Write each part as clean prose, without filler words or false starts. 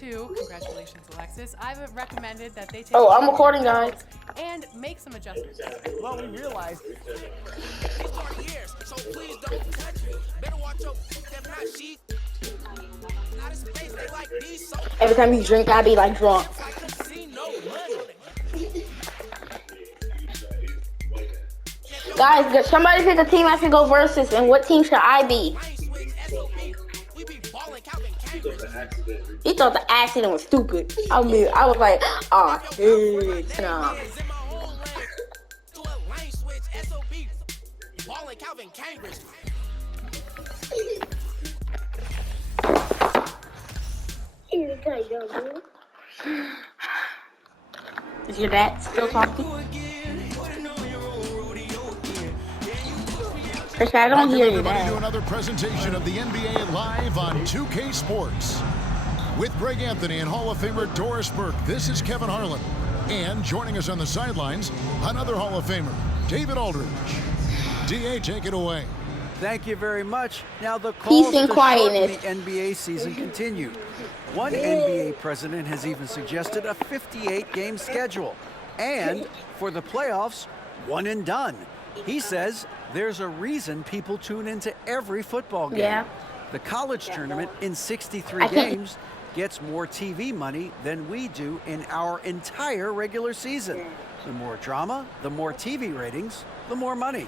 2, congratulations, Alexis, I've recommended that they take Oh, I'm recording, guys. and make some adjustments. Well, we realized. So please don't touch me. Better watch your Every time you drink, I be like drunk. Guys, somebody pick a team I should go versus, and what team should I be? He thought the accident was stupid. I was like, oh, nah. Is your dad still talking? Chris, I don't hear you, Dad. To another presentation of the NBA live on 2K Sports. With Greg Anthony and Hall of Famer Doris Burke, this is Kevin Harlan. And joining us on the sidelines, another Hall of Famer, David Aldridge. DA, take it away. Thank you very much. Now the calls to shorten the NBA season continue. One NBA president has even suggested a 58-game schedule. And for the playoffs, one and done. He says there's a reason people tune into every football game. Yeah. The college tournament in 63 games gets more TV money than we do in our entire regular season. The more drama, the more TV ratings, the more money.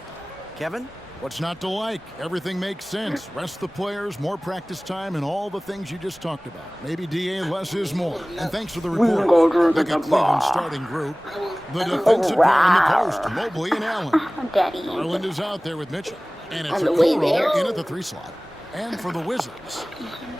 Kevin? What's not to like? Everything makes sense. Rest the players, more practice time, and all the things you just talked about. Maybe DA, less is more. And thanks for the report. Look at Cleveland's starting group. The defensive pair in the post, Mobley and Allen. Garland is out there with Mitchell. And it's Okoro in at the 3 slot. And for the Wizards,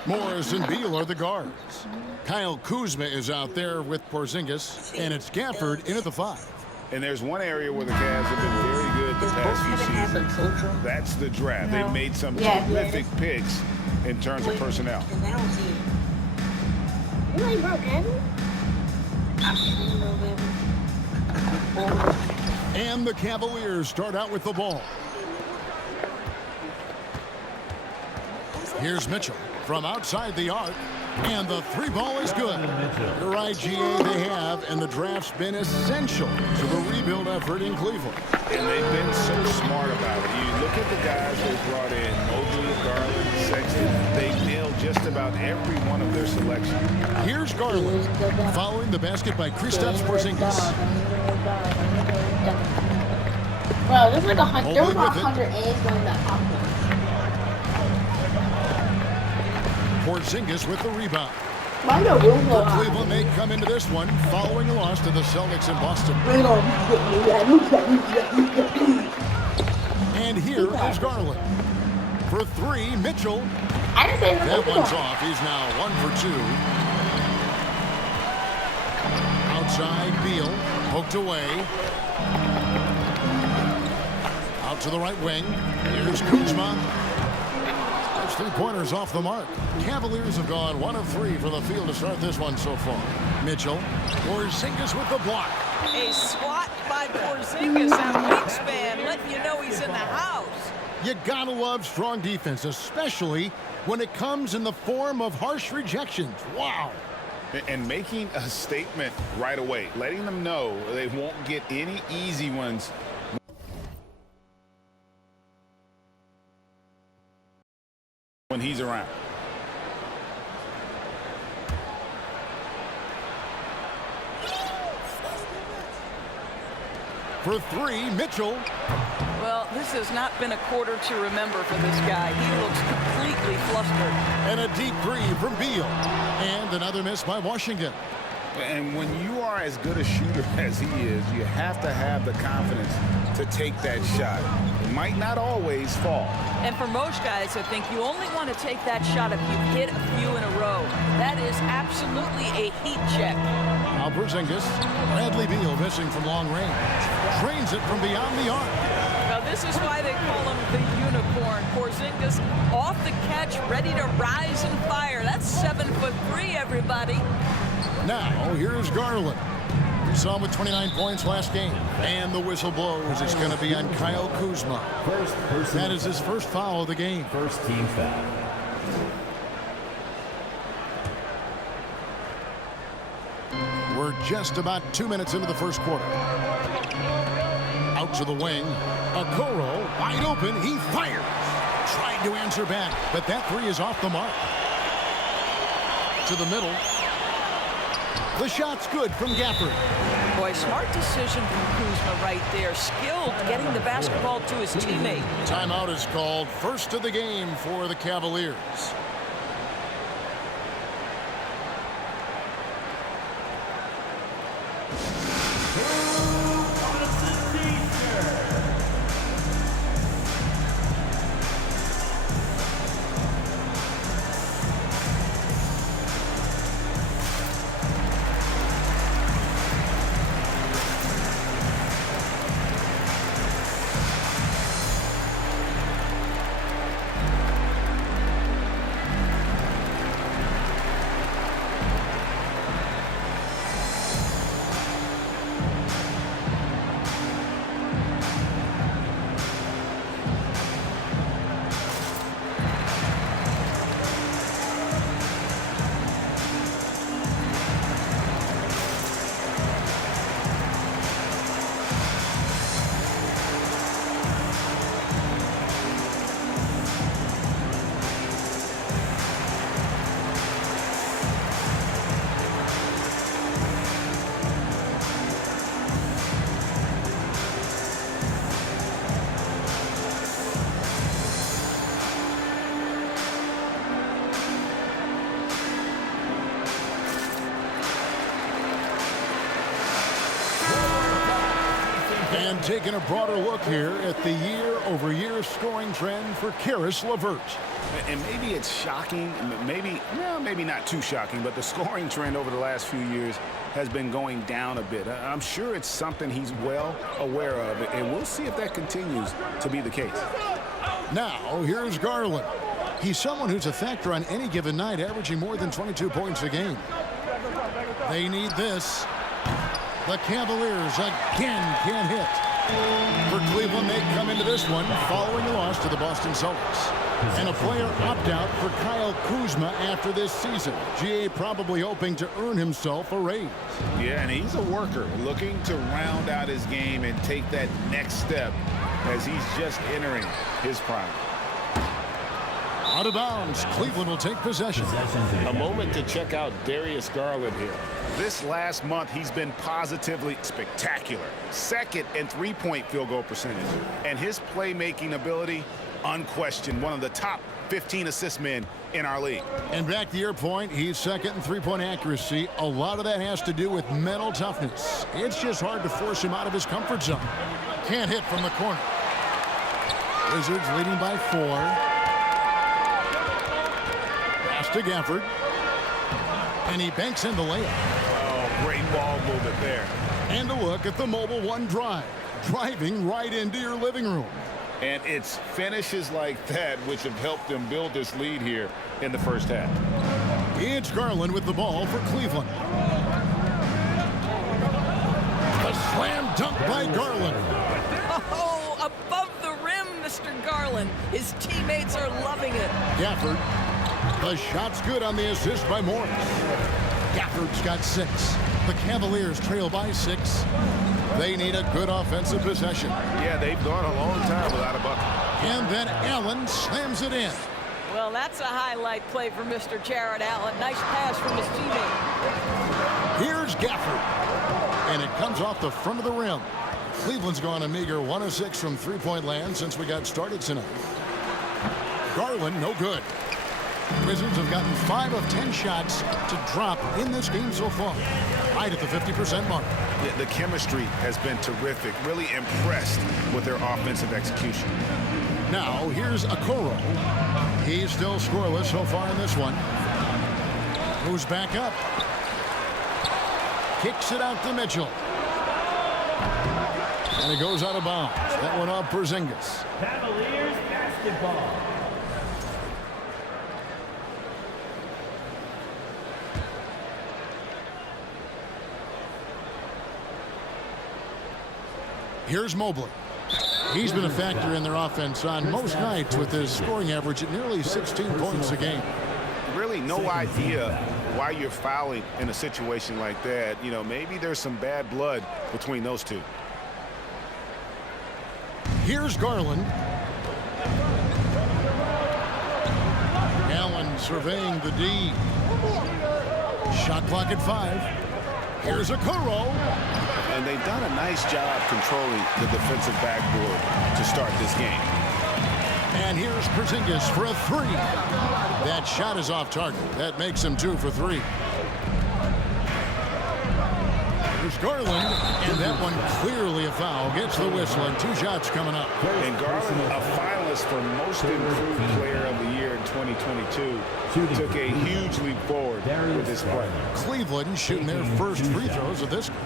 Morris and Beal are the guards. Kyle Kuzma is out there with Porzingis. And it's Gafford in at the 5. And there's one area where the Cavs have been very good the past few seasons. That's the draft. They've made some terrific picks in terms of personnel. And the Cavaliers start out with the ball. Here's Mitchell from outside the arc. And the 3 ball is good. You're right, GA, they have, and the draft's been essential to the rebuild effort in Cleveland. And they've been so smart about it. You look at the guys they brought in, Mobley, Garland, Sexton, they nailed just about every one of their selections. Here's Garland, following the basket by Kristaps Porzingis. Bro, there's like 100 A's going that Porzingis with the rebound. For Cleveland may come into this one following a loss to the Celtics in Boston. And here is Garland. For 3, Mitchell. That one's off. He's now 1 for 2. Outside, Beal. Poked away. Out to the right wing. Here's Kuzma. 3-pointers off the mark. Cavaliers have gone 1 of 3 from the field to start this one so far. Mitchell, Porzingis with the block. A swat by Porzingis at wingspan, letting you know he's in the house. You gotta love strong defense, especially when it comes in the form of harsh rejections. Wow. And making a statement right away, letting them know they won't get any easy ones when he's around. For 3, Mitchell. Well, this has not been a quarter to remember for this guy. He looks completely flustered. And a deep 3 from Beal. And another miss by Washington. And when you are as good a shooter as he is, you have to have the confidence to take that shot. It might not always fall. And for most guys, I think you only want to take that shot if you hit a few in a row. That is absolutely a heat check. Now Porzingis, Bradley Beal missing from long range. Trains it from beyond the arc. Now this is why they call him the unicorn. Porzingis off the catch, ready to rise and fire. That's 7'3", everybody. Now, here's Garland. We saw him with 29 points last game. And the whistle blows. It's going to be on Kyle Kuzma. That is his first foul of the game. First team foul. just about 2 minutes into the first quarter. Out to the wing. Okoro, wide open. He fires. Tried to answer back, but that three is off the mark. To the middle. The shot's good from Gafford. Boy, smart decision from Kuzma right there. Skilled getting the basketball to his teammate. Timeout is called. First of the game for the Cavaliers. And taking a broader look here at the year-over-year scoring trend for Caris LeVert. And maybe it's shocking, maybe not too shocking, but the scoring trend over the last few years has been going down a bit. I'm sure it's something he's well aware of, and we'll see if that continues to be the case. Now, here's Garland. He's someone who's a factor on any given night, averaging more than 22 points a game. They need this. The Cavaliers again can't hit. For Cleveland, they come into this one following a loss to the Boston Celtics. And a player opt-out for Kyle Kuzma after this season. GA probably hoping to earn himself a raise. Yeah, and he's a worker looking to round out his game and take that next step as he's just entering his prime. Out of bounds, Cleveland will take possession. A moment to check out Darius Garland here. This last month, he's been positively spectacular. Second in three-point field goal percentage. And his playmaking ability, unquestioned, one of the top 15 assist men in our league. And back to your point, he's second in three-point accuracy. A lot of that has to do with mental toughness. It's just hard to force him out of his comfort zone. Can't hit from the corner. Wizards leading by 4. To Gafford, and he banks in the layup. Oh, great ball movement there. And a look at the Mobile One drive, driving right into your living room. And it's finishes like that which have helped them build this lead here in the first half. It's Garland with the ball for Cleveland. A slam dunk by Garland. Oh, above the rim, Mr. Garland. His teammates are loving it. Gafford. The shot's good on the assist by Morris. Gafford's got 6. The Cavaliers trail by 6. They need a good offensive possession. Yeah, they've gone a long time without a bucket. And then Allen slams it in. Well, that's a highlight play for Mr. Jared Allen. Nice pass from his teammate. Here's Gafford. And it comes off the front of the rim. Cleveland's gone a meager 1 of 6 from three-point land since we got started tonight. Garland, no good. Wizards have gotten 5 of 10 shots to drop in this game so far. Right at the 50% mark. Yeah, the chemistry has been terrific. Really impressed with their offensive execution. Now, here's Okoro. He's still scoreless so far in this one. Moves back up. Kicks it out to Mitchell. And it goes out of bounds. That one off Porzingis. Cavaliers basketball. Here's Mobley. He's been a factor in their offense on most nights with his scoring average at nearly 16 points a game. Really no idea why you're fouling in a situation like that. You know, maybe there's some bad blood between those two. Here's Garland. Allen surveying the D. Shot clock at 5. Here's Okoro. And they've done a nice job controlling the defensive backboard to start this game. And here's Porzingis for a 3. That shot is off target. That makes him 2 for 3. Here's Garland, and that one clearly a foul. Gets the whistle, and 2 shots coming up. And Garland, a finalist for Most Improved Player of the Year in 2022, took a huge leap forward with his play. Cleveland shooting their first free throws of this game.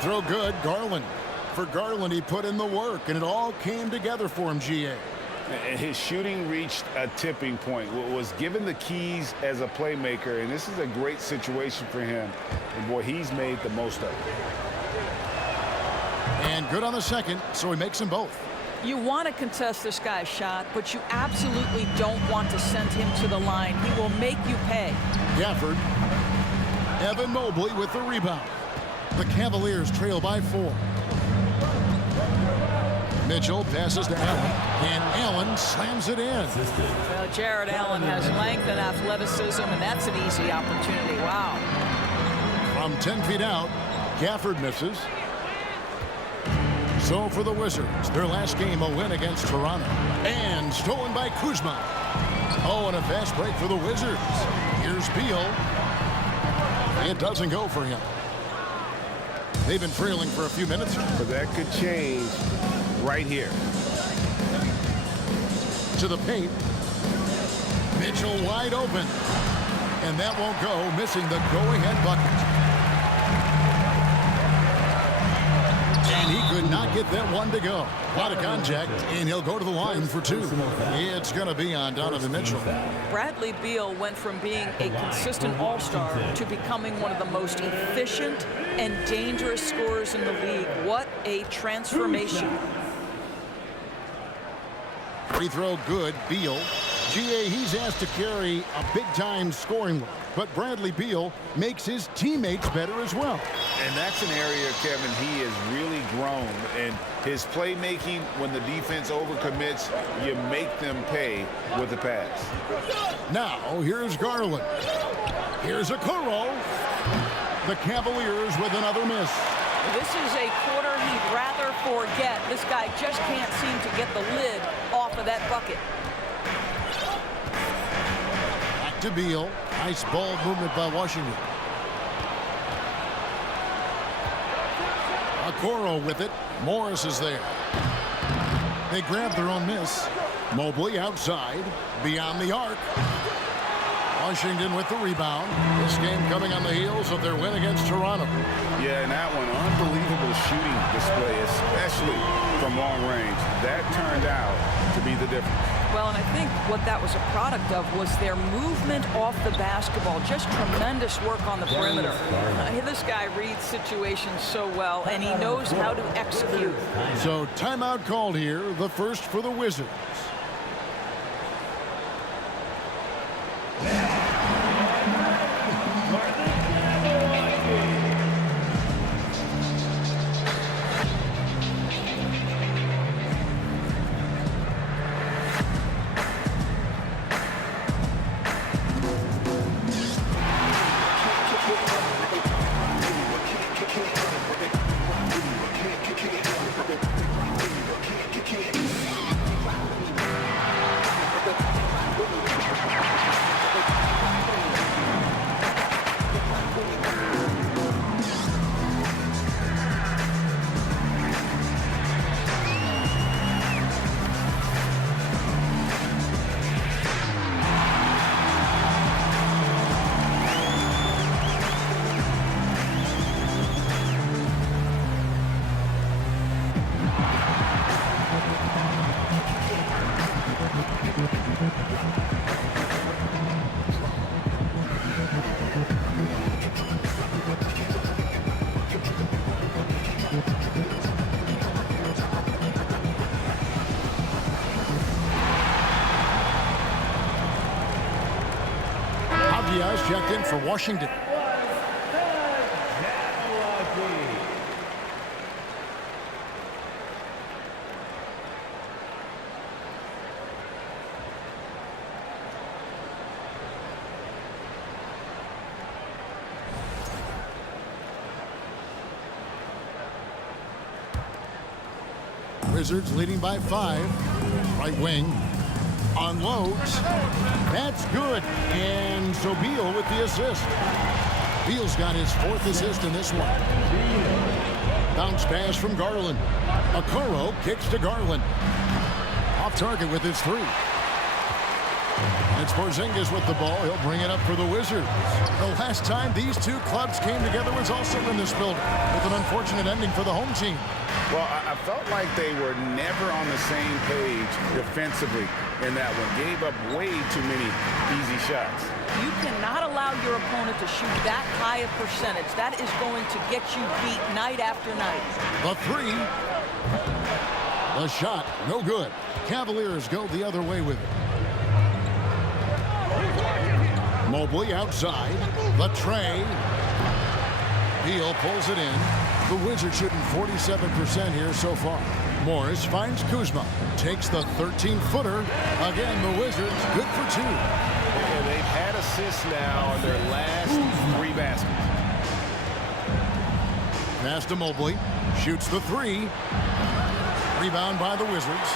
Throw good, Garland. For Garland, he put in the work, and it all came together for him, GA. His shooting reached a tipping point, was given the keys as a playmaker, and this is a great situation for him. And boy, he's made the most of it. And good on the second, so he makes them both. You want to contest this guy's shot, but you absolutely don't want to send him to the line. He will make you pay. Gafford. Evan Mobley with the rebound. The Cavaliers trail by 4. Mitchell passes to Allen, and Allen slams it in. Well, Jared Allen has length and athleticism, and that's an easy opportunity. Wow. From 10 feet out, Gafford misses. So for the Wizards, their last game a win against Toronto. And stolen by Kuzma. Oh, and a fast break for the Wizards. Here's Beal. It doesn't go for him. They've been trailing for a few minutes. But that could change right here. To the paint. Mitchell wide open. And that won't go, missing the go-ahead bucket. And he could not get that one to go. A lot of contact, and he'll go to the line for 2. It's going to be on Donovan Mitchell. Bradley Beal went from being a consistent all-star to becoming one of the most efficient and dangerous scorers in the league. What a transformation. Free throw good, Beal. GA, he's asked to carry a big-time scoring load, but Bradley Beal makes his teammates better as well. And that's an area, Kevin, he has really grown. And his playmaking, when the defense overcommits, you make them pay with the pass. Now, here's Garland. Here's Okoro. The Cavaliers with another miss. This is a quarter he'd rather forget. This guy just can't seem to get the lid off of that bucket. Back to Beal. Nice ball movement by Washington. Okoro with it. Morris is there. They grab their own miss. Mobley outside. Beyond the arc. Washington with the rebound. This game coming on the heels of their win against Toronto. Yeah, and that one, unbelievable shooting display, especially from long range. That turned out to be the difference. Well, and I think what that was a product of was their movement off the basketball. Just tremendous work on the perimeter. This guy reads situations so well, and he knows how to execute. So timeout called here, the first for the Wizards. checked in for Washington. Wizards leading by 5. Right wing unloads. That's good. And so Beal with the assist. Beal's got his 4th assist in this one. Bounce pass from Garland. Okoro kicks to Garland. Off target with his 3. It's Porzingis with the ball. He'll bring it up for the Wizards. The last time these two clubs came together was also in this building, with an unfortunate ending for the home team. Well, I felt like they were never on the same page defensively in that one. Gave up way too many easy shots. You cannot allow your opponent to shoot that high a percentage. That is going to get you beat night after night. The 3. The shot, no good. Cavaliers go the other way with it. Mobley outside. The tray. Beal pulls it in. The Wizards shooting 47% here so far. Morris finds Kuzma. Takes the 13-footer. Again, the Wizards good for 2. And they've had assists now on their last 3 baskets. Pass to Mobley. Shoots the 3. Rebound by the Wizards.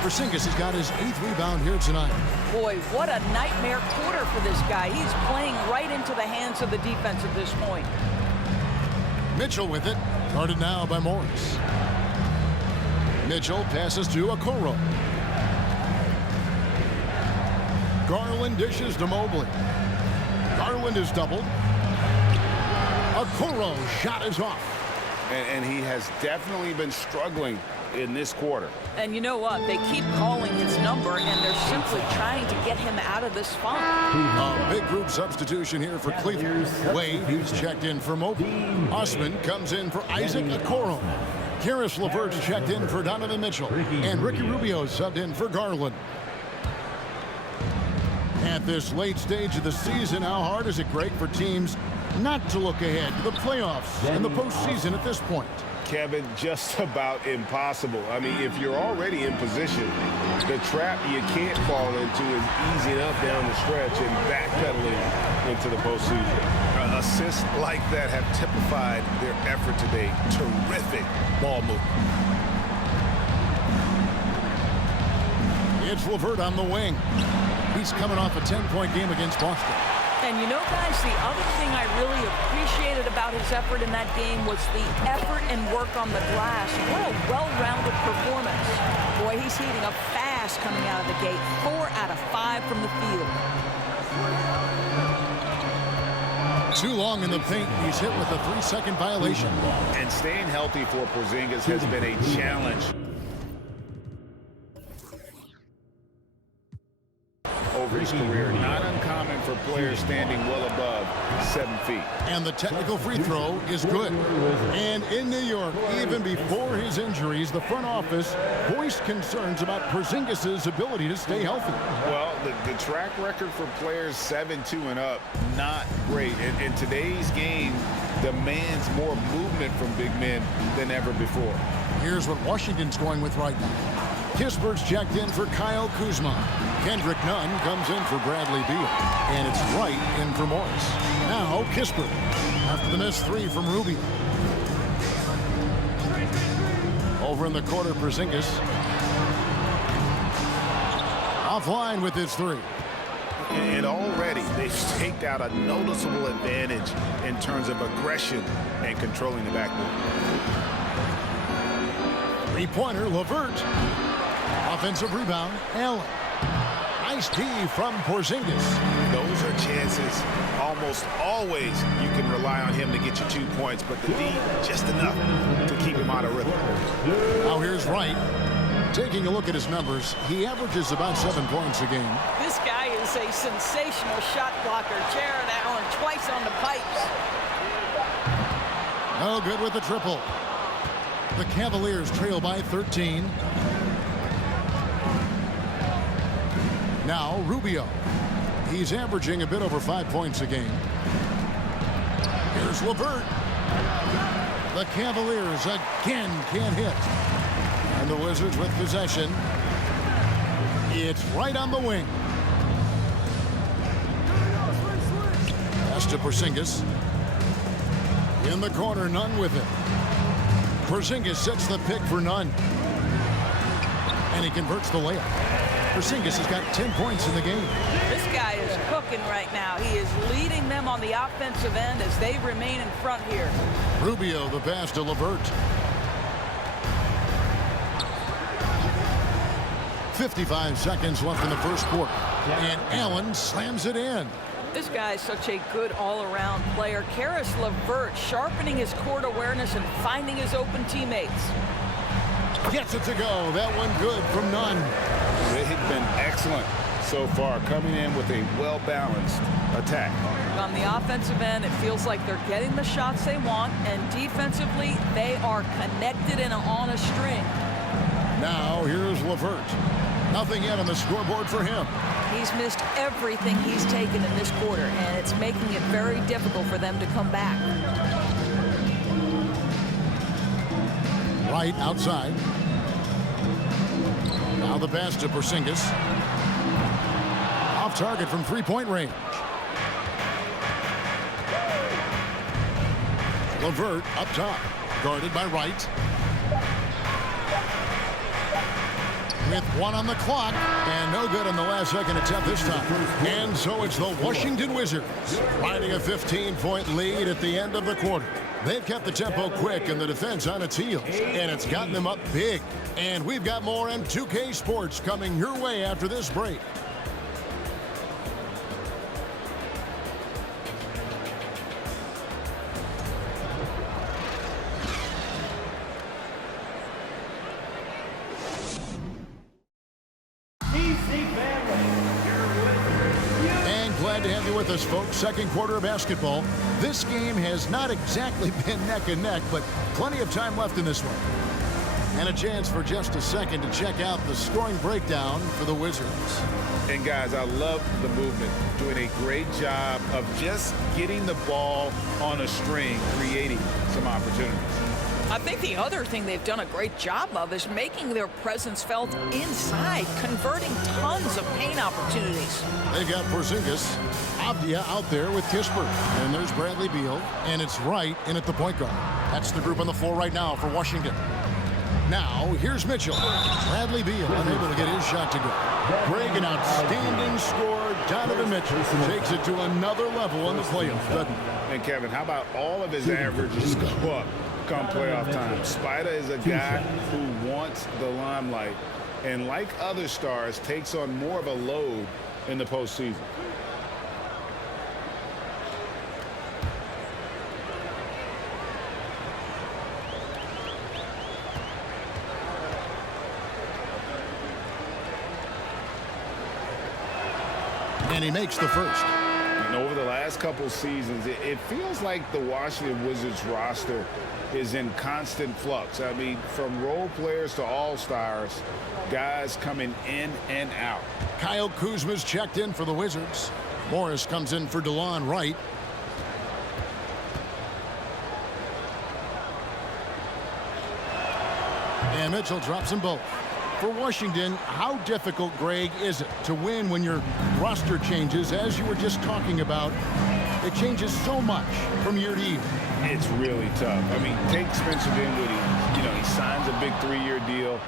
Porzingis has got his 8th rebound here tonight. Boy, what a nightmare quarter for this guy. He's playing right into the hands of the defense at this point. Mitchell with it. Guarded now by Morris. Mitchell passes to Okoro. Garland dishes to Mobley. Garland is doubled. Okoro's shot is off. And he has definitely been struggling in this quarter. And you know what? They keep calling his number, and they're simply trying to get him out of this funk. A big group substitution here for Cleveland. Wade, who's checked in for Mobley. Osman comes in for Isaac Okoro. Karis LeVert's checked in for Donovan Mitchell. And Ricky Rubio subbed in for Garland. At this late stage of the season, how hard is it, Greg, for teams not to look ahead to the playoffs and the postseason at this point? Kevin, just about impossible. I mean, if you're already in position, the trap you can't fall into is easing up down the stretch and backpedaling into the postseason. Assists like that have typified their effort today. Terrific ball movement. It's LeVert on the wing. He's coming off a 10-point game against Boston. And you know, guys, the other thing I really appreciated about his effort in that game was the effort and work on the glass. What a well-rounded performance. Boy, he's heating up fast coming out of the gate. 4 out of 5 from the field. Too long in the paint. He's hit with a 3-second violation. And staying healthy for Porzingis has been a challenge over his career. Not uncommon for players standing well above 7 feet. And the technical free throw is good. And in New York, even before his injuries, the front office voiced concerns about Porzingis' ability to stay healthy. Well, the track record for players 7'2" and up, not great. And today's game demands more movement from big men than ever before. Here's what Washington's going with right now. Kispert's checked in for Kyle Kuzma. Kendrick Nunn comes in for Bradley Beal. And it's Wright in for Morris. Now Kispert after the missed 3 from Rubio. Over in the corner, Porzingis. Offline with his 3. And already they've staked out a noticeable advantage in terms of aggression and controlling the backboard. Three-pointer, LeVert. Offensive rebound, Allen. Nice D from Porzingis. Those are chances. Almost always you can rely on him to get you 2 points, but the D just enough to keep him out of rhythm. Now here's Wright. Taking a look at his numbers, he averages about 7 points a game. This guy is a sensational shot blocker. Jared Allen twice on the pipes. No good with the triple. The Cavaliers trail by 13. Now Rubio. He's averaging a bit over 5 points a game. Here's LeVert. The Cavaliers again can't hit. And the Wizards with possession. It's right on the wing. Pass to Porzingis. In the corner, Nunn with it. Porzingis sets the pick for Nunn. And he converts the layup. Porzingis has got 10 points in the game. This guy is cooking right now. He is leading them on the offensive end as they remain in front here. Rubio, the pass to LeVert. 55 seconds left in the first quarter. And Allen slams it in. This guy is such a good all-around player. Karis LeVert sharpening his court awareness and finding his open teammates. Gets it to go. That one good from Nunn. They've been excellent so far, coming in with a well-balanced attack. On the offensive end, it feels like they're getting the shots they want, and defensively, they are connected and on a string. Now, here's LeVert. Nothing yet on the scoreboard for him. He's missed everything he's taken in this quarter, and it's making it very difficult for them to come back. Right outside. Now the pass to Porzingis. Off target from three-point range. LeVert up top. Guarded by Wright. With one on the clock, and no good on the last second attempt this time. And so it's the Washington Wizards riding a 15-point lead at the end of the quarter. They've kept the tempo quick and the defense on its heels, and it's gotten them up big. And we've got more M2K Sports coming your way after this break. Glad to have you with us, folks. Second quarter of basketball. This game has not exactly been neck and neck, but plenty of time left in this one. And a chance for just a second to check out the scoring breakdown for the Wizards. And guys, I love the movement. Doing a great job of just getting the ball on a string, creating some opportunities. I think the other thing they've done a great job of is making their presence felt inside, converting tons of paint opportunities. They've got Porzingis, Avdia out there with Kispert. And there's Bradley Beal, and it's Wright in at the point guard. That's the group on the floor right now for Washington. Now, here's Mitchell. Bradley Beal unable to get his shot to go. Greg, an outstanding scorer. Donovan Mitchell takes it to another level on the playoff, doesn't he? And Kevin, how about all of his averages go up come playoff time? Spider is a guy who wants the limelight, and like other stars, takes on more of a load in the postseason. And he makes the first. And over the last couple seasons, it feels like the Washington Wizards roster is in constant flux. I mean, from role players to all-stars, guys coming in and out. Kyle Kuzma's checked in for the Wizards. Morris comes in for DeLon Wright. And Mitchell drops them both. For Washington, how difficult, Greg, is it to win when your roster changes, as you were just talking about? It changes so much from year to year. It's really tough. I mean, take Spencer Dinwiddie. You know, he signs a big 3-year deal,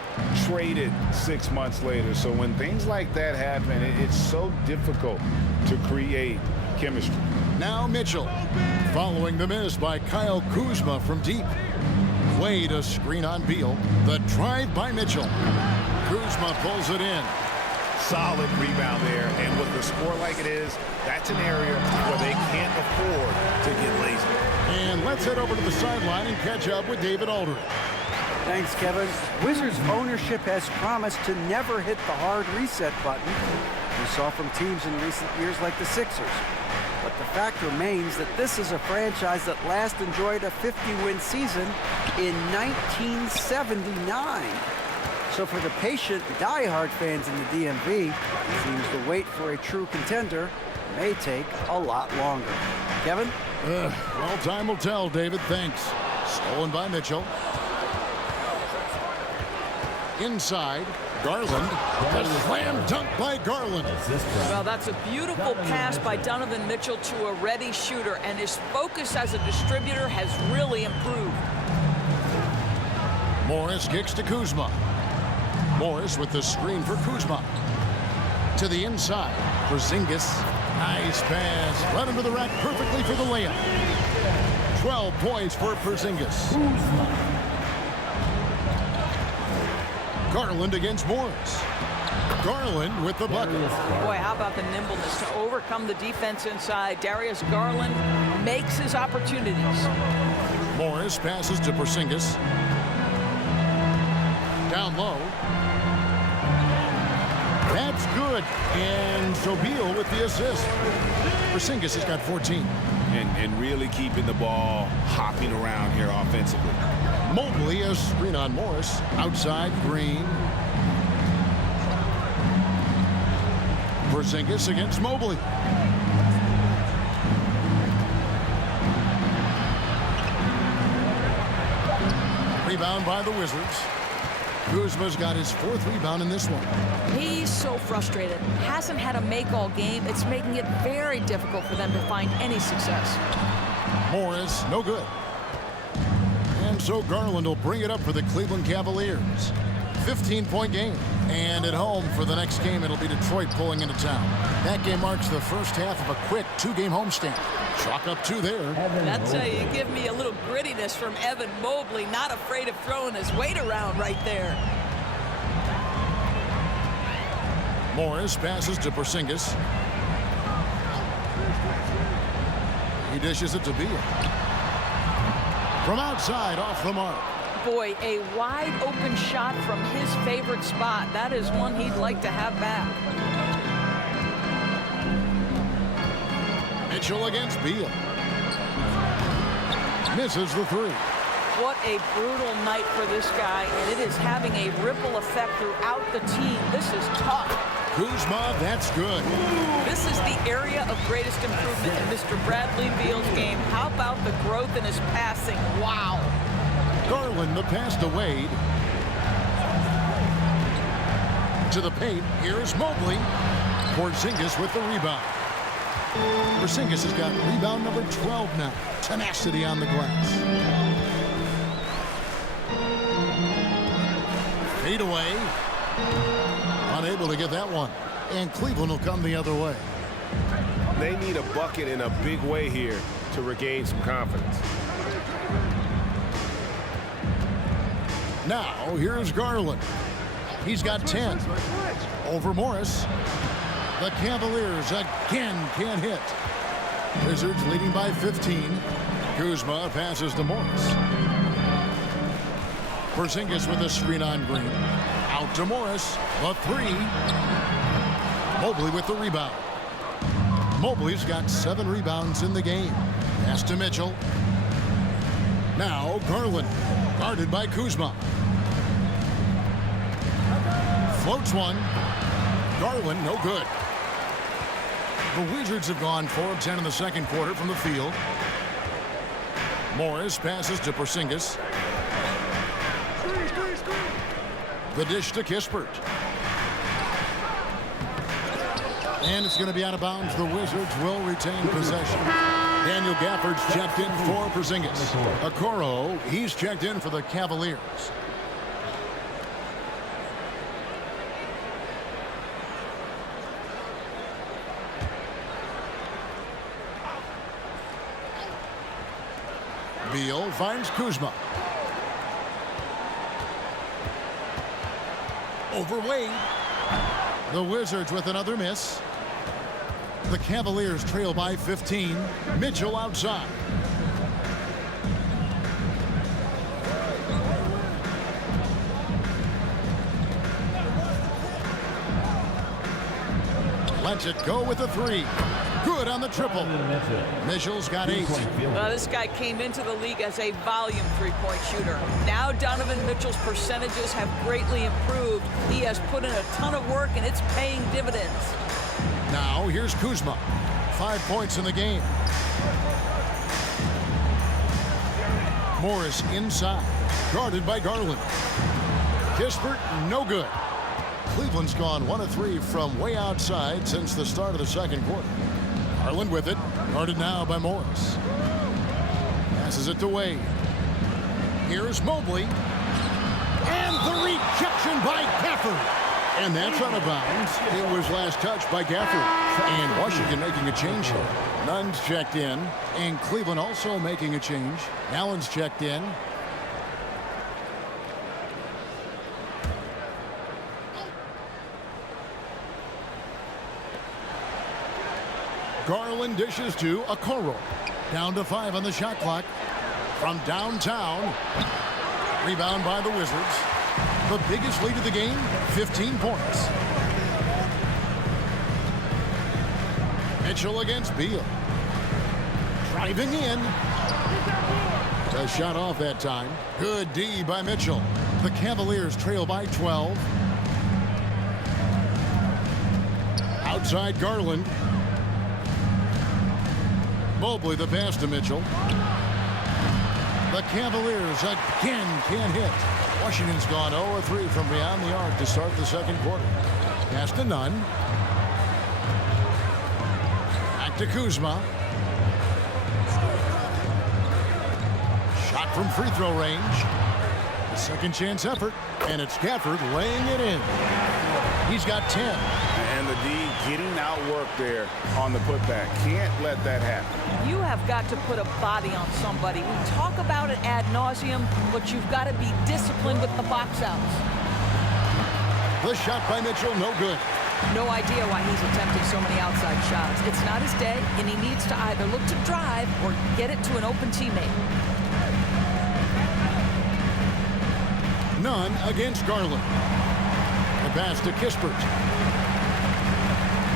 traded 6 months later. So when things like that happen, it's so difficult to create chemistry. Now Mitchell, following the miss by Kyle Kuzma from deep. Wade a screen on Beal. The drive by Mitchell. Kuzma pulls it in. Solid rebound there, and with the score like it is, that's an area where they can't afford to get lazy. And let's head over to the sideline and catch up with David Aldridge. Thanks, Kevin. Wizards ownership has promised to never hit the hard reset button we saw from teams in recent years like the Sixers. But the fact remains that this is a franchise that last enjoyed a 50-win season in 1979. So for the patient, die-hard fans in the DMV, it seems the wait for a true contender may take a lot longer. Kevin? Well, time will tell, David. Thanks. Stolen by Mitchell. Inside, Garland. A slam dunk by Garland. Well, that's a beautiful pass by Donovan Mitchell to a ready shooter, and his focus as a distributor has really improved. Morris kicks to Kuzma. Morris with the screen for Kuzma. To the inside. Porzingis. Nice pass. Right under the rack perfectly for the layup. 12 points for Porzingis. Garland against Morris. Garland with the bucket. Boy, how about the nimbleness to overcome the defense inside. Darius Garland makes his opportunities. Morris passes to Porzingis. Down low. That's good. And so Beal with the assist. Porzingis has got 14. And really keeping the ball hopping around here offensively. Mobley a screen on Morris. Outside, Green. Porzingis against Mobley. Rebound by the Wizards. Kuzma's got his 4th rebound in this one. He's so frustrated. Hasn't had a make all game. It's making it very difficult for them to find any success. Morris, no good. And so Garland will bring it up for the Cleveland Cavaliers. 15-point game. And at home for the next game, it'll be Detroit pulling into town. That game marks the first half of a quick 2-game homestand. Chalk up 2 there. That's you give me a little grittiness from Evan Mobley, not afraid of throwing his weight around right there. Morris passes to Porzingis. He dishes it to Beal. From outside, off the mark. Boy, a wide open shot from his favorite spot. That is one he'd like to have back. Mitchell against Beal. Misses the 3. What a brutal night for this guy, and it is having a ripple effect throughout the team. This is tough. Kuzma, that's good. This is the area of greatest improvement in Mr. Bradley Beal's game. How about the growth in his passing? Wow. Garland, the pass to Wade. To the paint, here's Mobley. Porzingis with the rebound. Porzingis has got rebound number 12 now. Tenacity on the glass. Fade away. Unable to get that one. And Cleveland will come the other way. They need a bucket in a big way here to regain some confidence. Now, here's Garland. He's got 10. Over Morris. The Cavaliers again can't hit. Wizards leading by 15. Kuzma passes to Morris. Porzingis with a screen on Green. Out to Morris. The 3. Mobley with the rebound. Mobley's got 7 rebounds in the game. Pass to Mitchell. Now Garland. Guarded by Kuzma. Floats one. Garland, no good. The Wizards have gone 4 of 10 in the second quarter from the field. Morris passes to Porzingis. The dish to Kispert. And it's going to be out of bounds. The Wizards will retain possession. Daniel Gafford's checked in for Porzingis. Okoro, he's checked in for the Cavaliers. Beal finds Kuzma. Over Wade. The Wizards with another miss. The Cavaliers trail by 15. Mitchell outside. Lets it go with a 3. Good on the triple. Mitchell's got 8. Well, this guy came into the league as a volume three-point shooter. Now Donovan Mitchell's percentages have greatly improved. He has put in a ton of work, and it's paying dividends. Now here's Kuzma. 5 points in the game. Morris inside, guarded by Garland. Kispert, no good. Cleveland's gone 1 of 3 from way outside since the start of the second quarter. Garland with it, guarded now by Morris. Passes it to Wade. Here's Mobley. And the rejection by Gafford. And that's out of bounds. It was last touched by Gafford. And Washington making a change here. Nunn's checked in. And Cleveland also making a change. Allen's checked in. Garland dishes to Okoro. Down to 5 on the shot clock. From downtown. Rebound by the Wizards. The biggest lead of the game, 15 points. Mitchell against Beal. Driving in. A shot off that time. Good D by Mitchell. The Cavaliers trail by 12. Outside Garland. Mobley the pass to Mitchell. The Cavaliers again can't hit. Washington's gone 0 of 3 from beyond the arc to start the second quarter. Pass to Nunn. Back to Kuzma. Shot from free throw range. A second chance effort. And it's Gafford laying it in. He's got 10. And the D getting outworked there on the putback. Can't let that happen. You have got to put a body on somebody. We talk about it ad nauseum, but you've got to be disciplined with the box outs. The shot by Mitchell, no good. No idea why he's attempting so many outside shots. It's not his day, and he needs to either look to drive or get it to an open teammate. Nunn against Garland. The pass to Kispert.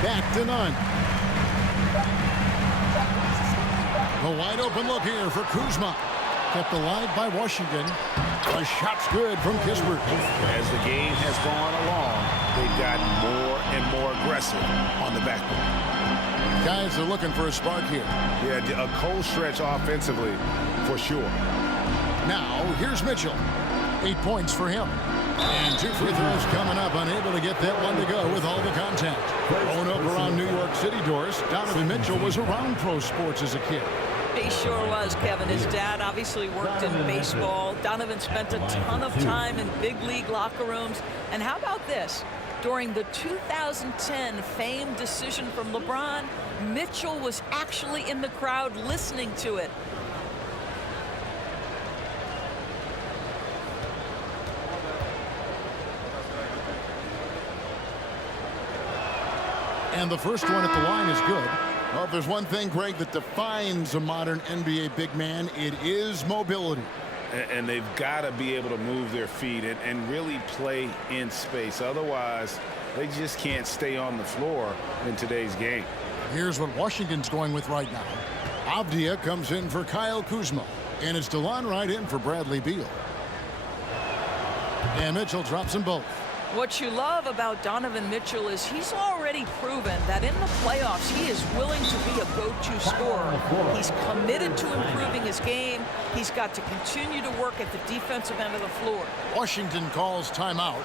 Back to Nunn. A wide open look here for Kuzma. Kept alive by Washington. The shot's good from Kispert. As the game has gone along, they've gotten more and more aggressive on the backboard. Guys are looking for a spark here. Yeah, a cold stretch offensively for sure. Now, here's Mitchell. 8 points for him. And 2 free throws coming up, unable to get that one to go with all the contact. Growing up around New York City, Doris, Donovan Mitchell was around pro sports as a kid. He sure was, Kevin. His dad obviously worked in baseball. Donovan spent a ton of time in big league locker rooms. And how about this? During the 2010 famed decision from LeBron, Mitchell was actually in the crowd listening to it. And the first one at the line is good. Well, if there's one thing, Greg, that defines a modern NBA big man, it is mobility. And they've got to be able to move their feet and really play in space. Otherwise, they just can't stay on the floor in today's game. Here's what Washington's going with right now. Avdia comes in for Kyle Kuzma. And it's DeLon Wright in for Bradley Beal. And Mitchell drops them both. What you love about Donovan Mitchell is he's already proven that in the playoffs he is willing to be a go-to scorer. He's committed to improving his game. He's got to continue to work at the defensive end of the floor. Washington calls timeout.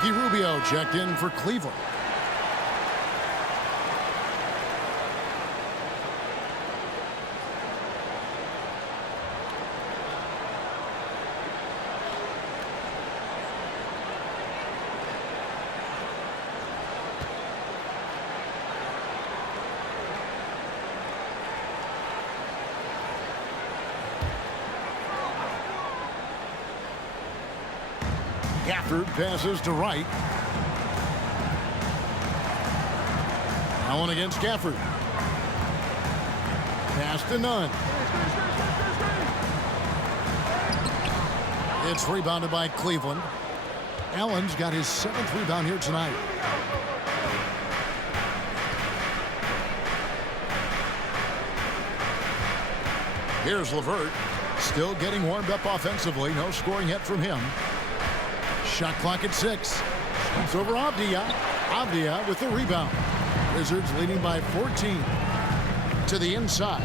Ricky Rubio checked in for Cleveland. Gafford passes to Wright. Allen against Gafford. Pass to Nunn. It's rebounded by Cleveland. Allen's got his 7th rebound here tonight. Here's LeVert. Still getting warmed up offensively. No scoring yet from him. Shot clock at 6. It's over Avdia. Avdia with the rebound. Wizards leading by 14. To the inside.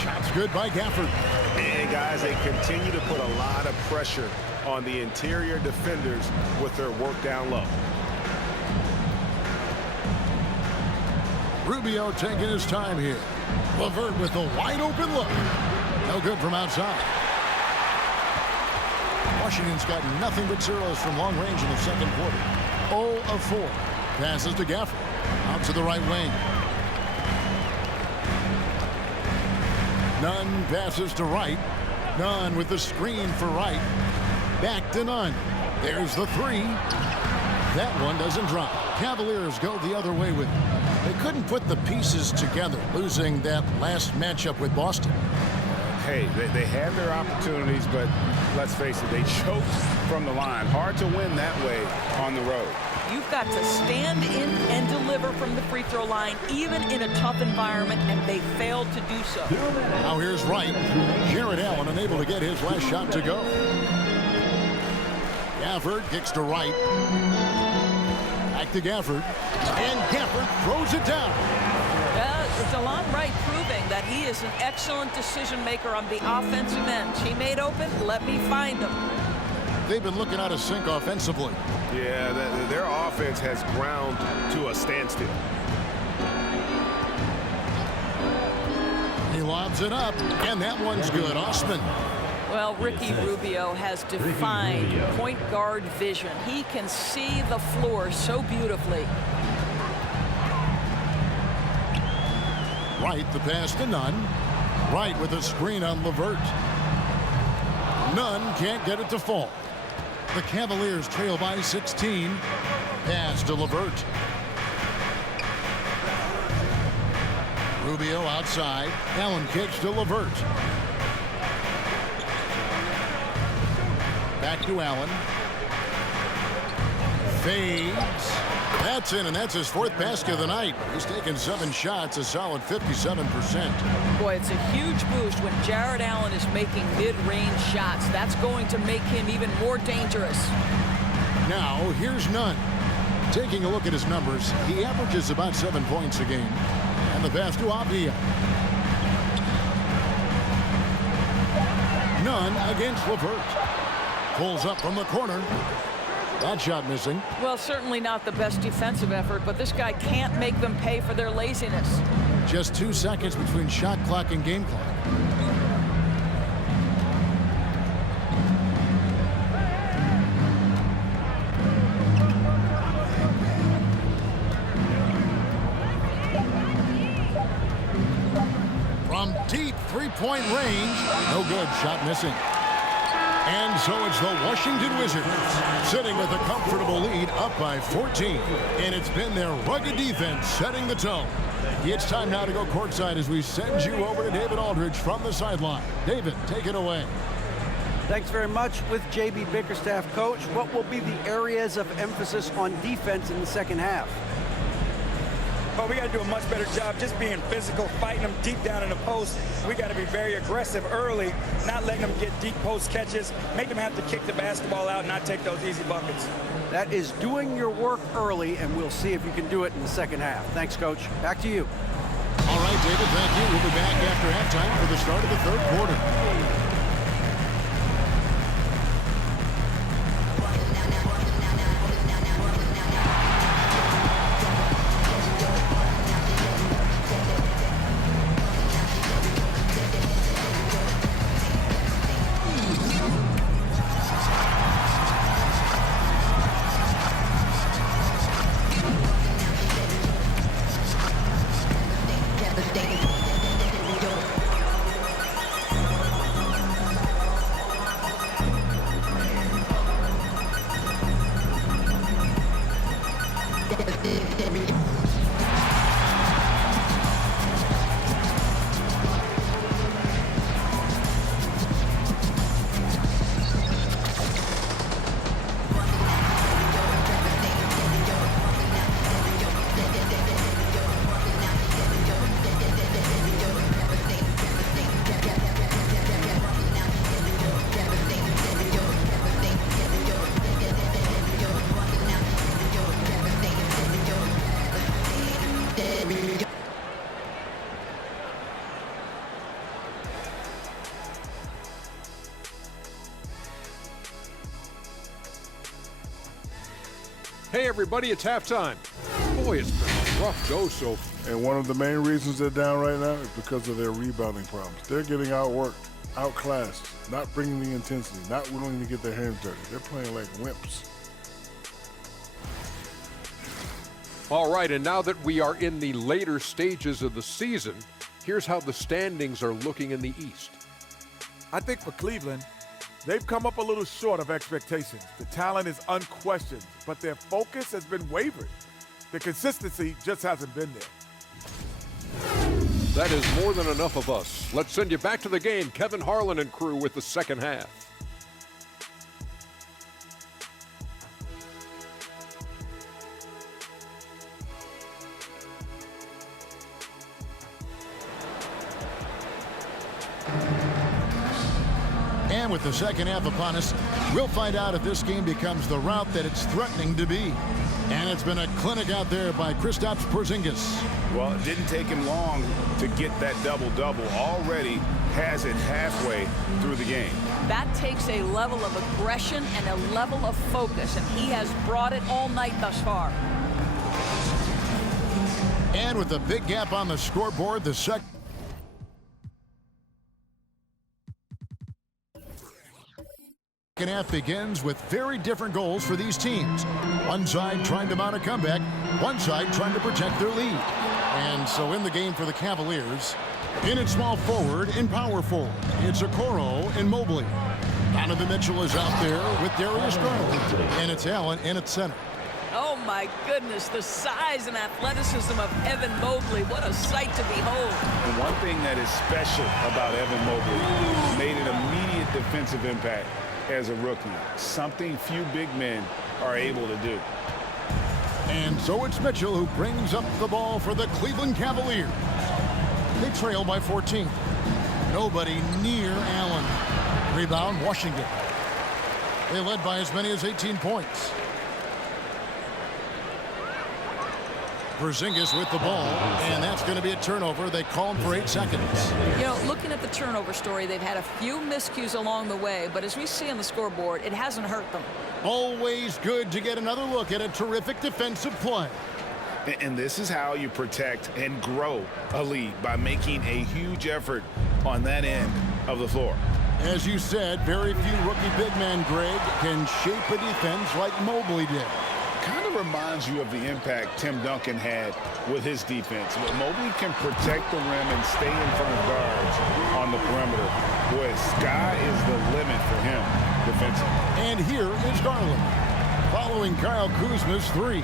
Shots good by Gafford. And guys, they continue to put a lot of pressure on the interior defenders with their work down low. Rubio taking his time here. LeVert with a wide open look. No good from outside. Washington's got nothing but zeros from long range in the second quarter. 0 of 4. Passes to Gafford. Out to the right wing. Nunn passes to Wright. Nunn with the screen for Wright. Back to Nunn. There's the 3. That one doesn't drop. Cavaliers go the other way with it. They couldn't put the pieces together, losing that last matchup with Boston. Hey, they had their opportunities, but let's face it, they choked from the line. Hard to win that way on the road. You've got to stand in and deliver from the free throw line, even in a tough environment, and they failed to do so. Now here's Wright. Jared Allen unable to get his last shot to go. Gafford kicks to Wright. Back to Gafford. And Gafford throws it down. DeLon Wright proving that he is an excellent decision maker on the offensive end. He made open, let me find him. They've been looking out of sync offensively. Yeah, their offense has ground to a standstill. He lobs it up, and that one's good. Osman. Well, Ricky Rubio has defined point guard vision. He can see the floor so beautifully. Wright, the pass to Nunn. Wright with a screen on LeVert. Nunn can't get it to fall. The Cavaliers trail by 16. Pass to LeVert. Rubio outside. Allen kicks to LeVert. Back to Allen. Fades. That's in, and that's his 4th basket of the night. He's taken 7 shots, a solid 57%. Boy, it's a huge boost when Jared Allen is making mid-range shots. That's going to make him even more dangerous. Now, here's Nunn. Taking a look at his numbers, he averages about 7 points a game. And the pass to Avdia. Nunn against LeVert. Pulls up from the corner. That shot missing. Well, certainly not the best defensive effort, but this guy can't make them pay for their laziness. Just 2 seconds between shot clock and game clock. From deep 3-point range. No good. Shot missing. And so it's the Washington Wizards sitting with a comfortable lead up by 14. And it's been their rugged defense setting the tone. It's time now to go courtside as we send you over to David Aldridge from the sideline. David, take it away. Thanks very much. With J.B. Bickerstaff, Coach, what will be the areas of emphasis on defense in the second half? Well, we got to do a much better job just being physical, fighting them deep down in the post. We got to be very aggressive early, not letting them get deep post catches, make them have to kick the basketball out, not take those easy buckets. That is doing your work early, and we'll see if you can do it in the second half. Thanks, Coach. Back to you. All right, David, thank you. We'll be back after halftime for the start of the third quarter. Hey, everybody, it's halftime. Boy, it's been a rough go so far. And one of the main reasons they're down right now is because of their rebounding problems. They're getting outworked, outclassed, not bringing the intensity, not willing to get their hands dirty. They're playing like wimps. All right, and now that we are in the later stages of the season, here's how the standings are looking in the East. I think for Cleveland, they've come up a little short of expectations. The talent is unquestioned, but their focus has been wavering. The consistency just hasn't been there. That is more than enough of us. Let's send you back to the game. Kevin Harlan and crew with the second half. And with the second half upon us, we'll find out if this game becomes the route that it's threatening to be. And it's been a clinic out there by Kristaps Porzingis. Well, it didn't take him long to get that double-double. Already has it halfway through the game. That takes a level of aggression and a level of focus, and he has brought it all night thus far. And with a big gap on the scoreboard, the second half begins with very different goals for these teams. One side trying to mount a comeback, one side trying to protect their lead. And so in the game for the Cavaliers, in at small forward, in power forward, it's Okoro and Mobley. Donovan Mitchell is out there with Darius Garland, and it's Allen in at center. Oh my goodness, the size and athleticism of Evan Mobley. What a sight to behold. And one thing that is special about Evan Mobley, made an immediate defensive impact as a rookie, something few big men are able to do. And so it's Mitchell who brings up the ball for the Cleveland Cavaliers. They trail by 14. Nobody near Allen. Rebound, Washington. They led by as many as 18 points. Porzingis with the ball, and that's going to be a turnover. They call him for 8 seconds. You know, looking at the turnover story, they've had a few miscues along the way, but as we see on the scoreboard, it hasn't hurt them. Always good to get another look at a terrific defensive play. And this is how you protect and grow a lead, by making a huge effort on that end of the floor. As you said, very few rookie big men, Greg, can shape a defense like Mobley did. Kind of reminds you of the impact Tim Duncan had with his defense. But Mobley can protect the rim and stay in front of guards on the perimeter. Boy, sky is the limit for him defensively. And here is Garland, following Kyle Kuzma's three.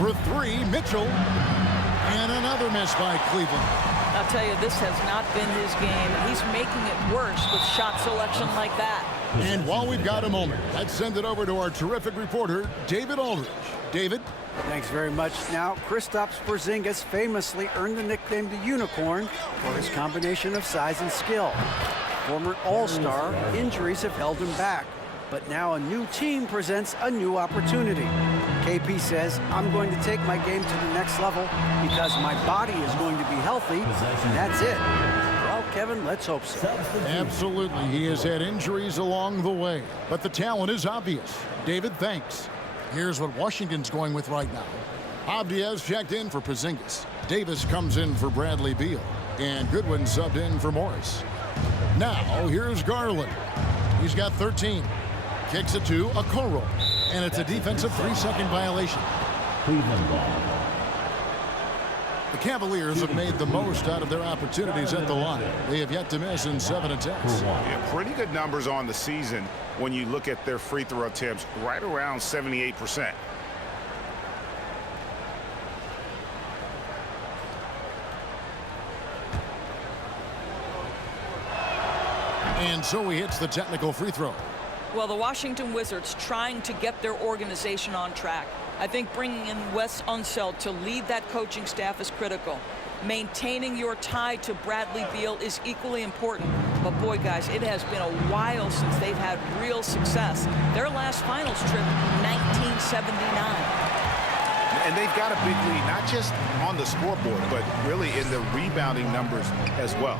For three, Mitchell, and another miss by Cleveland. I'll tell you, this has not been his game. He's making it worse with shot selection like that. And while we've got a moment, let's send it over to our terrific reporter, David Aldridge. David? Thanks very much. Now, Kristaps Porzingis famously earned the nickname the Unicorn for his combination of size and skill. Former All-Star, injuries have held him back. But now a new team presents a new opportunity. KP says, I'm going to take my game to the next level because my body is going to be healthy, and that's it. Well, Kevin, let's hope so. Absolutely. He has had injuries along the way, but the talent is obvious. David, thanks. Here's what Washington's going with right now. Avdia's checked in for Porzingis. Davis comes in for Bradley Beal, and Goodwin subbed in for Morris. Now, here's Garland. He's got 13. Kicks it to Okoro, and it's a defensive 3-second violation. Cleveland ball. The Cavaliers have made the most out of their opportunities at the line. They have yet to miss in 7 attempts. Yeah, pretty good numbers on the season when you look at their free throw attempts, right around 78%. And so he hits the technical free throw. Well, the Washington Wizards trying to get their organization on track. I think bringing in Wes Unseld to lead that coaching staff is critical. Maintaining your tie to Bradley Beal is equally important. But boy, guys, it has been a while since they've had real success. Their last finals trip, 1979. And they've got a big lead, not just on the scoreboard, but really in the rebounding numbers as well.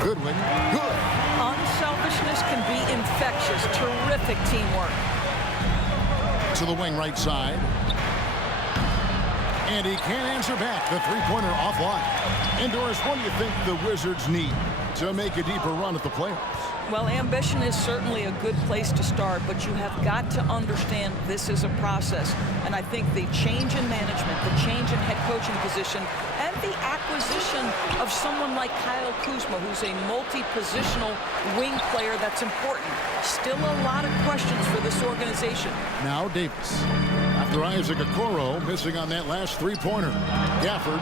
Goodwin, good. Unselfishness can be infectious. Terrific teamwork. to the wing right side. And he can't answer back. The three-pointer offline. And Doris, what do you think the Wizards need to make a deeper run at the playoffs? Well, ambition is certainly a good place to start, but you have got to understand this is a process. And I think the change in management, the change in head coaching position, and the acquisition of someone like Kyle Kuzma, who's a multi-positional wing player that's important. Still a lot of questions for this organization. Now Davis. After Isaac Okoro missing on that last three-pointer. Gafford.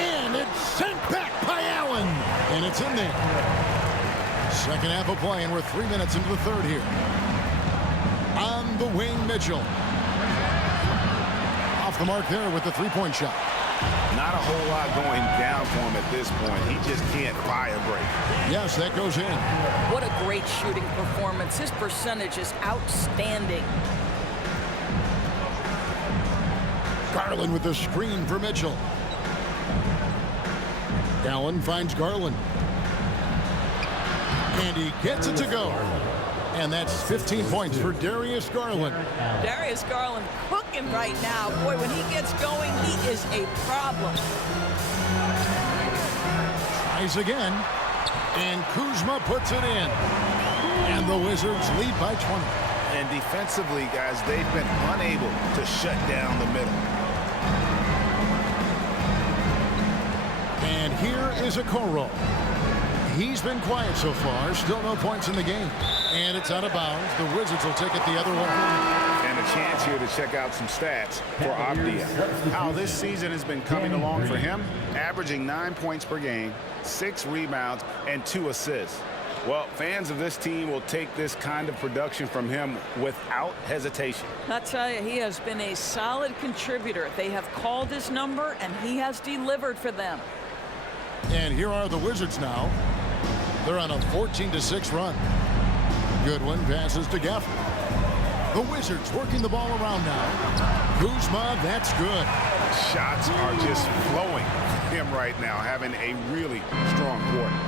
And it's sent back by Allen. And it's in there. Second half of play, and we're 3 minutes into the third here. On the wing, Mitchell. Off the mark there with the three-point shot. Not a whole lot going down for him at this point. He just can't buy a break. Yes, that goes in. What a great shooting performance. His percentage is outstanding. Garland with the screen for Mitchell. Allen finds Garland. And he gets it to go. And that's 15 points for Darius Garland. Darius Garland cooking right now. Boy, when he gets going, he is a problem. Tries again. And Kuzma puts it in. And the Wizards lead by 20. And defensively, guys, they've been unable to shut down the middle. And here is Okoro. He's been quiet so far. Still no points in the game. And it's out of bounds. The Wizards will take it the other way. And a chance here to check out some stats for Abdia. How this season has been coming along for him. Averaging 9 points per game, 6 rebounds, and 2 assists. Well, fans of this team will take this kind of production from him without hesitation. I tell you, he has been a solid contributor. They have called his number, and he has delivered for them. And here are the Wizards now. They're on a 14-6 run. Goodwin passes to Gafford. The Wizards working the ball around now. Kuzma, that's good. Shots are just flowing for him right now, having a really strong quarter.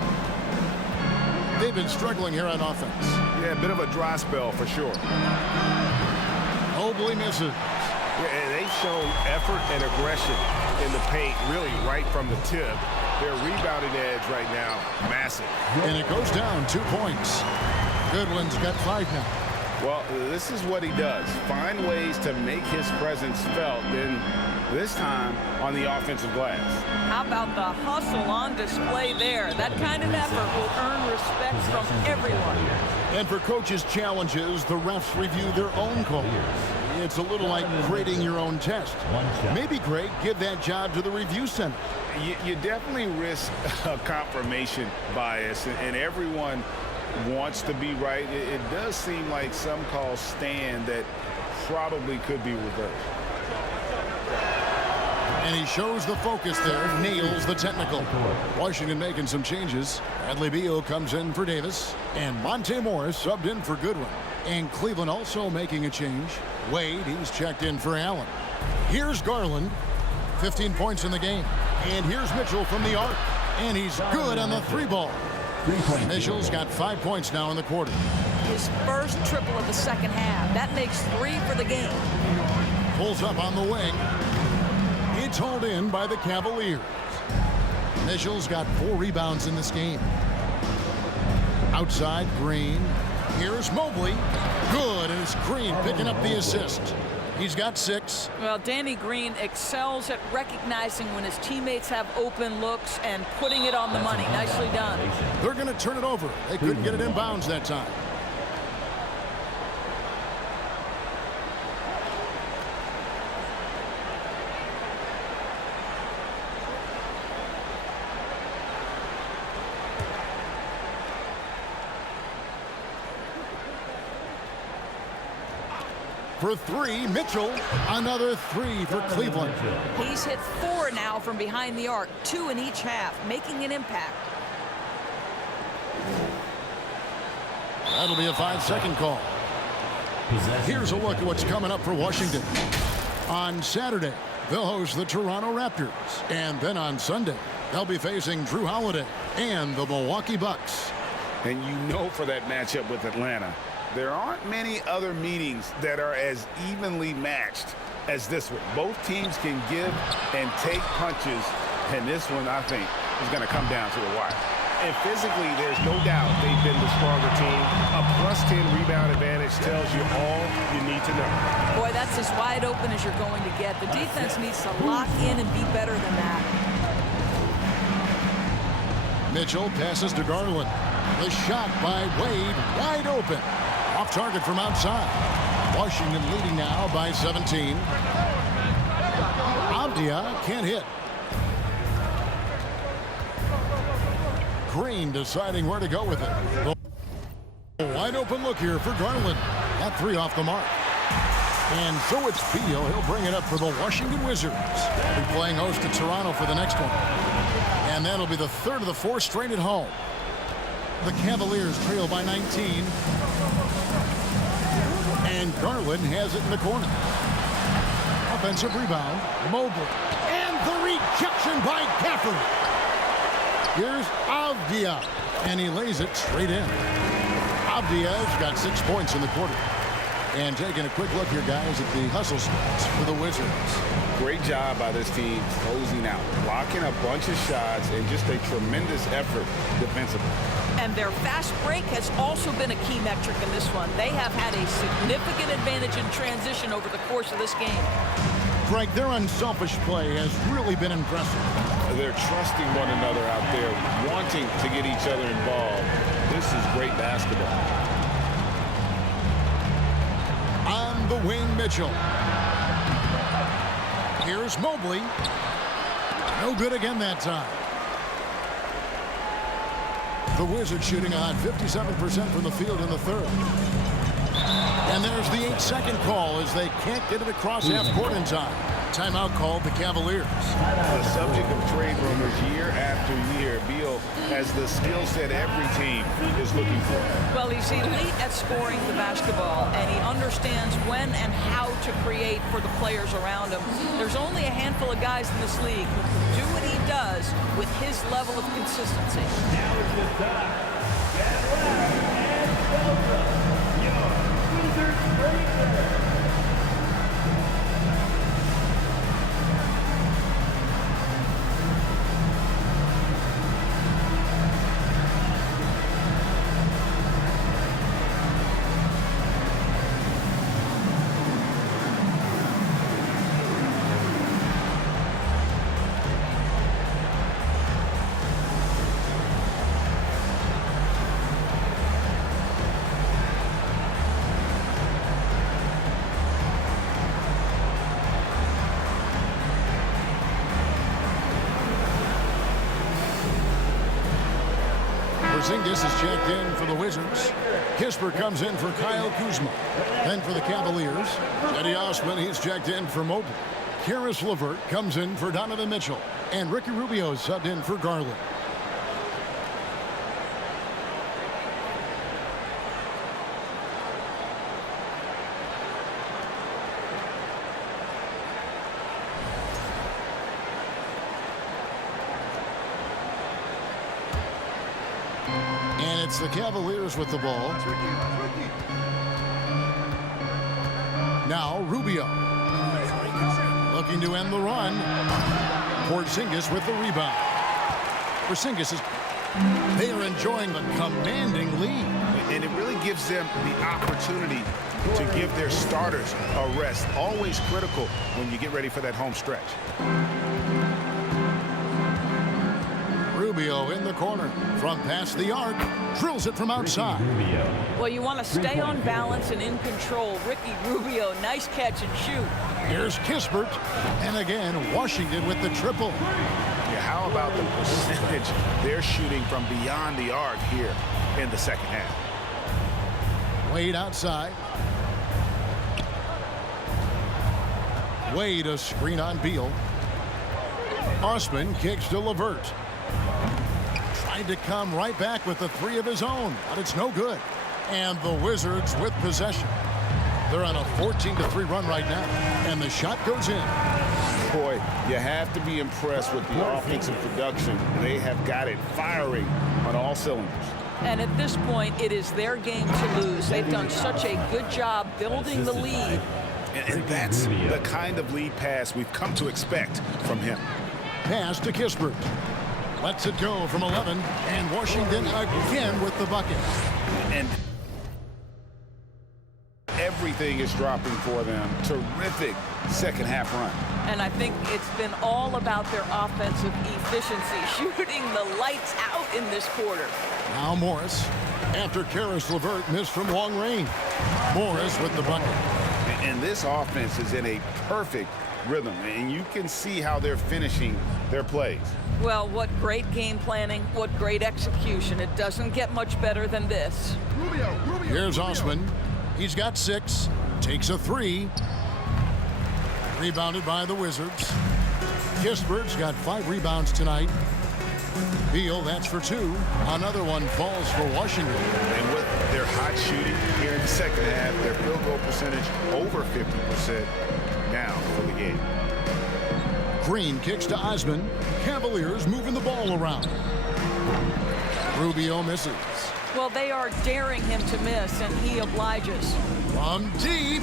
They've been struggling here on offense. Yeah, a bit of a dry spell for sure. Mobley misses. Yeah, they've shown effort and aggression in the paint, really right from the tip. Their rebounding edge right now, massive. And it goes down 2 points. Goodwin's got 5 now. Well, this is what he does. Find ways to make his presence felt, then this time on the offensive glass. How about the hustle on display there? That kind of effort will earn respect from everyone. And for coaches' challenges, the refs review their own calls. It's a little like grading your own test. Maybe grade, give that job to the review center. You definitely risk a confirmation bias, and everyone wants to be right. It does seem like some calls stand that probably could be reversed. And he shows the focus there, nails the technical. Washington making some changes. Bradley Beal comes in for Davis, and Monte Morris subbed in for Goodwin. And Cleveland also making a change. Wade, he's checked in for Allen. Here's Garland, 15 points in the game. And here's Mitchell from the arc, and he's good on the 3-ball. Mitchell's got 5 points now in the quarter. His first triple of the second half. That makes 3 for the game. Pulls up on the wing. It's hauled in by the Cavaliers. Mitchell's got 4 rebounds in this game. Outside, Green. Here's Mobley. Good, and it's Green picking up the assist. He's got 6. Well, Danny Green excels at recognizing when his teammates have open looks and putting it on the money. Nicely done. They're going to turn it over. They couldn't get it in bounds that time. For 3, Mitchell, another 3 for Cleveland. He's hit 4 now from behind the arc, 2 in each half, making an impact. That'll be a 5-second call. Here's a look at what's coming up for Washington. On Saturday, they'll host the Toronto Raptors. And then on Sunday, they'll be facing Drew Holiday and the Milwaukee Bucks. And you know for that matchup with Atlanta, There aren't many other meetings that are as evenly matched as this one. Both teams can give and take punches, and this one, I think, is going to come down to the wire. And physically, there's no doubt they've been the stronger team. A +10 rebound advantage tells you all you need to know. Boy, that's as wide open as you're going to get. The defense needs to lock in and be better than that. Mitchell passes to Garland. The shot by Wade, wide open. Off target from outside. Washington leading now by 17. Avdia can't hit. Green deciding where to go with it. A wide open look here for Garland. That three off the mark. And so it's Beal. He'll bring it up for the Washington Wizards. They'll be playing host to Toronto for the next one. And that'll be the third of the four straight at home. The Cavaliers trail by 19. And Garland has it in the corner. Offensive rebound. Mobley. And the rejection by Gafford. Here's Avdia. And he lays it straight in. Avdia's got 6 points in the quarter. And taking a quick look here, guys, at the hustle spots for the Wizards. Great job by this team closing out, blocking a bunch of shots, and just a tremendous effort defensively. And their fast break has also been a key metric in this one. They have had a significant advantage in transition over the course of this game. Greg, their unselfish play has really been impressive. They're trusting one another out there, wanting to get each other involved. This is great basketball. On the wing, Mitchell. Here's Mobley. No good again that time. The Wizards shooting a hot 57% from the field in the third. And there's the 8-second call as they can't get it across half court in time. Timeout called the Cavaliers. The subject of trade rumors year after year. Beal has the skill set every team is looking for. Well, he's elite at scoring the basketball, and he understands when and how to create for the players around him. There's only a handful of guys in this league who can do what he does with his level of consistency. Now is the time. Gather and welcome your Wizards Rangers. Porzingis is checked in for the Wizards. Kispert comes in for Kyle Kuzma. Then for the Cavaliers, Eddie Osman, he's checked in for Mobley. Karis LeVert comes in for Donovan Mitchell. And Ricky Rubio is subbed in for Garland. And it's the Cavaliers with the ball. Now Rubio. Looking to end the run. Porzingis with the rebound. Porzingis is... They are enjoying the commanding lead. And it really gives them the opportunity to give their starters a rest. Always critical when you get ready for that home stretch. Rubio in the corner from past the arc, drills it from outside. Well, you want to stay on balance and in control. Ricky Rubio, nice catch and shoot. Here's Kispert, and again, Washington with the triple. Yeah, how about the percentage they're shooting from beyond the arc here in the second half? Wade outside. Wade a screen on Beal. Osman kicks to LeVert. Tried to come right back with the three of his own, but it's no good. And the Wizards with possession. They're on a 14-3 run right now, and the shot goes in. Boy, you have to be impressed with the offensive production. They have got it firing on all cylinders. And at this point, it is their game to lose. They've done such a good job building the lead. And that's the kind of lead pass we've come to expect from him. Pass to Kispert. Lets it go from 11, and Washington again with the bucket. And everything is dropping for them. Terrific second half run. And I think it's been all about their offensive efficiency, shooting the lights out in this quarter. Now Morris, after Karis LeVert missed from long range. Morris with the bucket. And this offense is in a perfect rhythm, and you can see how they're finishing their plays. Well, what great game planning, what great execution. It doesn't get much better than this. Here's Osman. He's got 6, takes a 3. Rebounded by the Wizards. Kispert's got 5 rebounds tonight. Beal, that's for 2. Another one falls for Washington. And with their hot shooting here in the second half, their field goal percentage over 50% now for the game. Green kicks to Osman. Cavaliers moving the ball around. Rubio misses. Well, they are daring him to miss, and he obliges. From deep.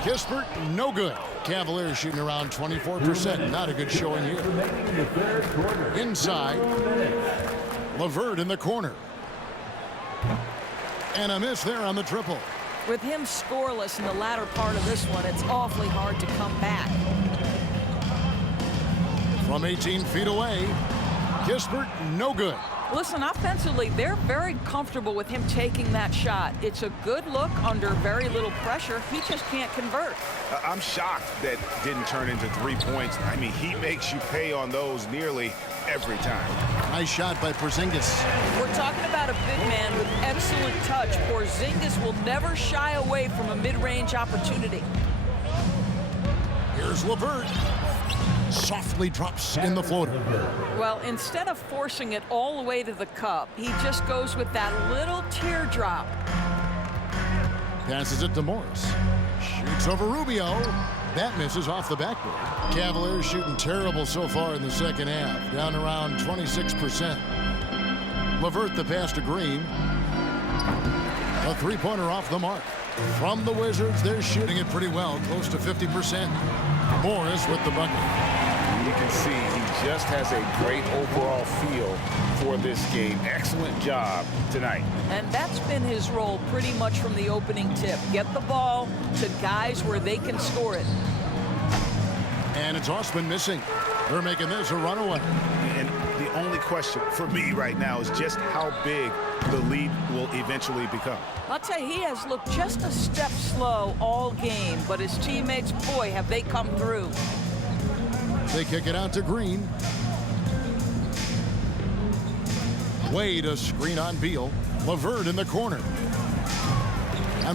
Kispert, no good. Cavaliers shooting around 24%. Not a good showing here. Inside. LeVert in the corner. And a miss there on the triple. With him scoreless in the latter part of this one, it's awfully hard to come back. From 18 feet away. Kispert, no good. Listen, offensively, they're very comfortable with him taking that shot. It's a good look under very little pressure. He just can't convert. I'm shocked that didn't turn into 3 points. I mean, he makes you pay on those nearly every time. Nice shot by Porzingis. We're talking about a big man with excellent touch. Porzingis will never shy away from a mid-range opportunity. Here's LeVert. Softly drops in the floater. Well, instead of forcing it all the way to the cup, he just goes with that little teardrop. Passes it to Morris. Shoots over Rubio. That misses off the backboard. Cavaliers shooting terrible so far in the second half. Down around 26%. LeVert the pass to Green. A three-pointer off the mark. From the Wizards, they're shooting it pretty well, close to 50%. Morris with the bucket. You can see he just has a great overall feel for this game. Excellent job tonight. And that's been his role pretty much from the opening tip. Get the ball to guys where they can score it. And it's Osman missing. They're making this a runaway. And the only question for me right now is just how big the lead will eventually become. I'll tell you, he has looked just a step slow all game, but his teammates, boy, have they come through. They kick it out to Green. Wade a screen on Beal. LeVert in the corner.